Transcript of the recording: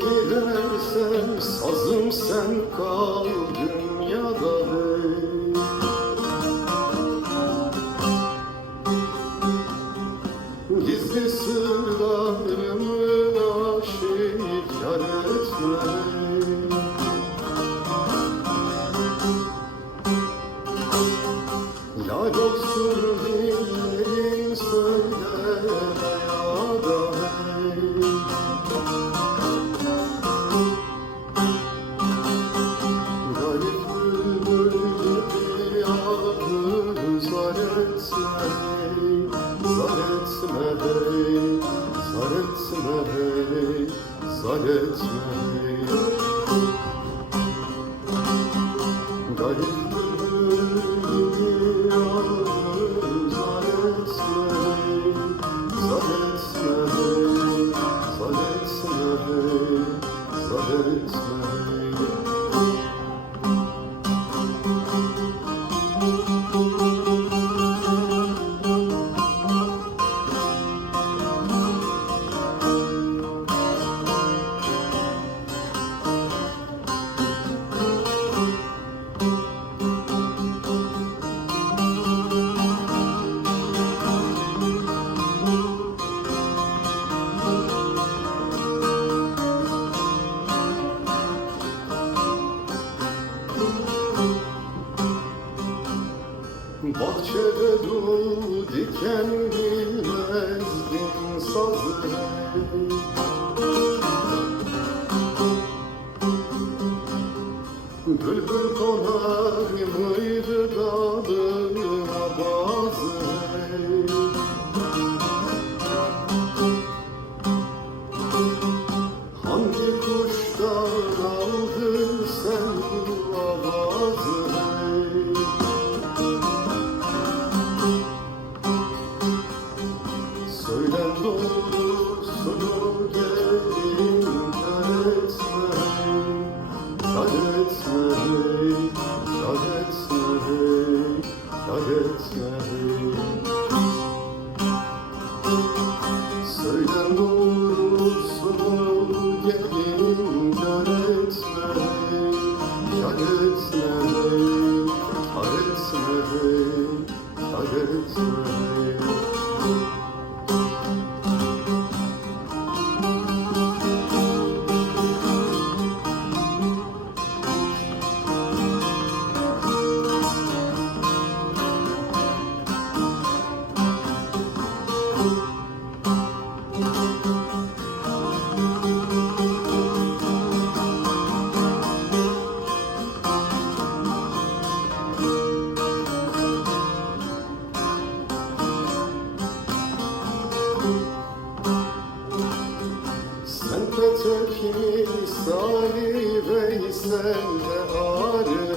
girersen sazım sen kaldın hey, zar etme hey, zar etme hey, zar etme hey. Garip yavrum zar etme hey, Bahçede dur diken bilmezdin sazı. Bülbül konar mıydı dalına bazı? Hangi kuşlar aldı sen bu avazı Doğrusunu gelin kar etme kar etme kar etme kar etme hey Sen petek misali Veysel de arı